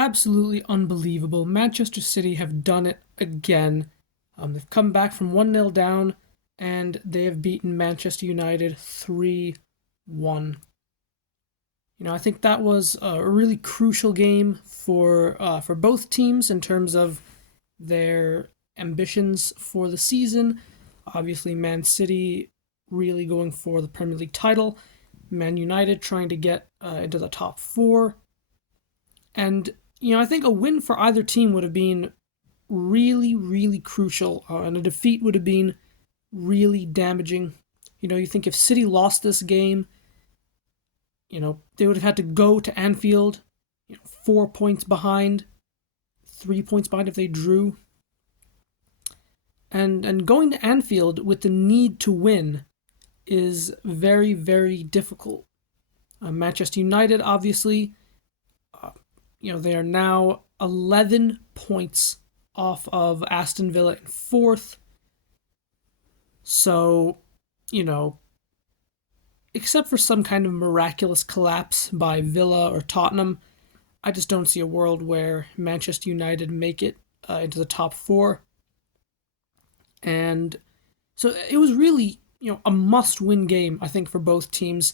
absolutely unbelievable. Manchester City have done it again. They've come back from 1-0 down and they have beaten Manchester United 3-1. I think that was a really crucial game for both teams in terms of their ambitions for the season. Obviously, Man City really going for the Premier League title, Man United trying to get into the top four. And, I think a win for either team would have been really, really crucial, and a defeat would have been really damaging. You think if City lost this game, they would have had to go to Anfield, 4 points behind, 3 points behind if they drew. And going to Anfield with the need to win is very, very difficult. Manchester United, obviously, they are now 11 points off of Aston Villa in fourth. So, except for some kind of miraculous collapse by Villa or Tottenham, I just don't see a world where Manchester United make it into the top four. And so it was really, a must-win game, I think, for both teams.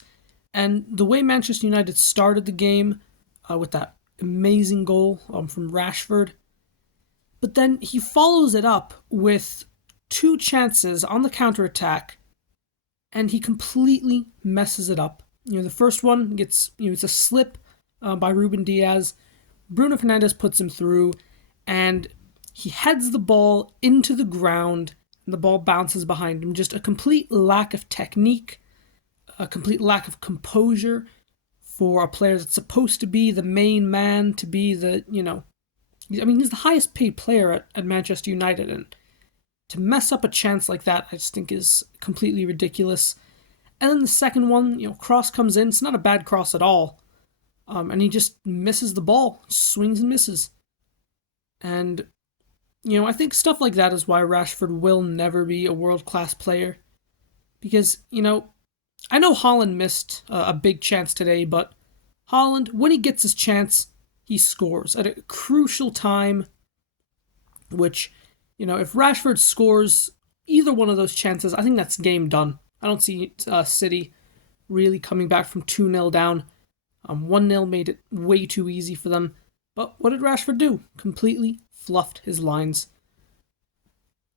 And the way Manchester United started the game with that amazing goal from Rashford, but then he follows it up with two chances on the counter-attack, and he completely messes it up. The first one gets, it's a slip by Ruben Diaz. Bruno Fernandes puts him through, and he heads the ball into the ground, and the ball bounces behind him. Just a complete lack of technique, a complete lack of composure for a player that's supposed to be the main man, to be the, he's the highest paid player at Manchester United, and to mess up a chance like that, I just think is completely ridiculous. And then the second one, cross comes in. It's not a bad cross at all. And he just misses the ball, swings and misses. And, I think stuff like that is why Rashford will never be a world-class player. Because, I know Haaland missed a big chance today, but Haaland, when he gets his chance, he scores at a crucial time, which, if Rashford scores either one of those chances, I think that's game done. I don't see City really coming back from 2-0 down. 1-0 made it way too easy for them. But what did Rashford do? Completely fluffed his lines.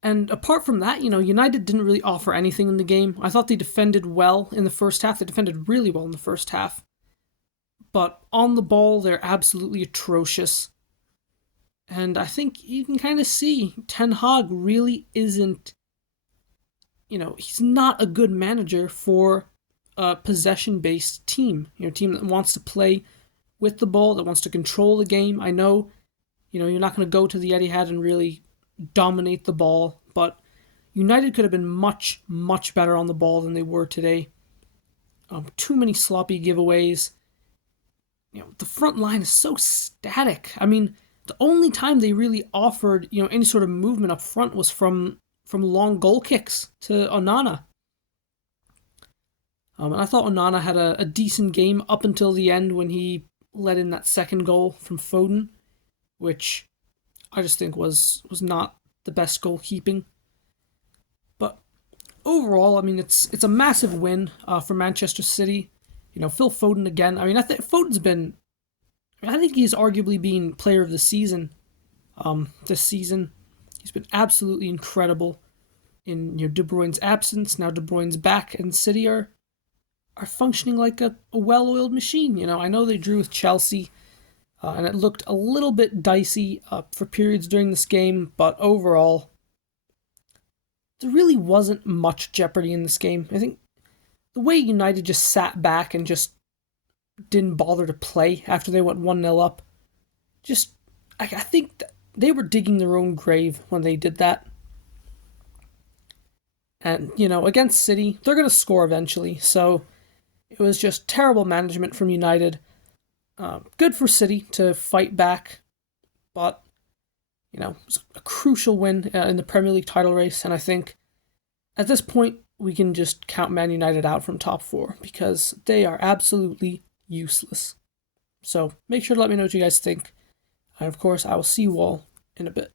And apart from that, United didn't really offer anything in the game. I thought they defended well in the first half. They defended really well in the first half. But on the ball, they're absolutely atrocious. And I think you can kind of see Ten Hag really isn't, he's not a good manager for a possession-based team. A team that wants to play with the ball, that wants to control the game. I know, you're not going to go to the Etihad and really dominate the ball, but United could have been much, much better on the ball than they were today. Too many sloppy giveaways. The front line is so static. I mean, the only time they really offered, any sort of movement up front was from long goal kicks to Onana. And I thought Onana had a decent game up until the end when he let in that second goal from Foden, which I just think was not the best goalkeeping. But overall, I mean, it's a massive win for Manchester City. Phil Foden again. I mean, I think he's arguably been player of the season this season. He's been absolutely incredible in De Bruyne's absence. Now De Bruyne's back, and City are functioning like a well-oiled machine. I know they drew with Chelsea, and it looked a little bit dicey for periods during this game, but overall, there really wasn't much jeopardy in this game. I think the way United just sat back and just didn't bother to play after they went 1-0 up, I think they were digging their own grave when they did that. And, against City, they're going to score eventually, so it was just terrible management from United. Good for City to fight back, but, it was a crucial win in the Premier League title race, and I think at this point, we can just count Man United out from top four because they are absolutely useless. So make sure to let me know what you guys think. And of course, I will see you all in a bit.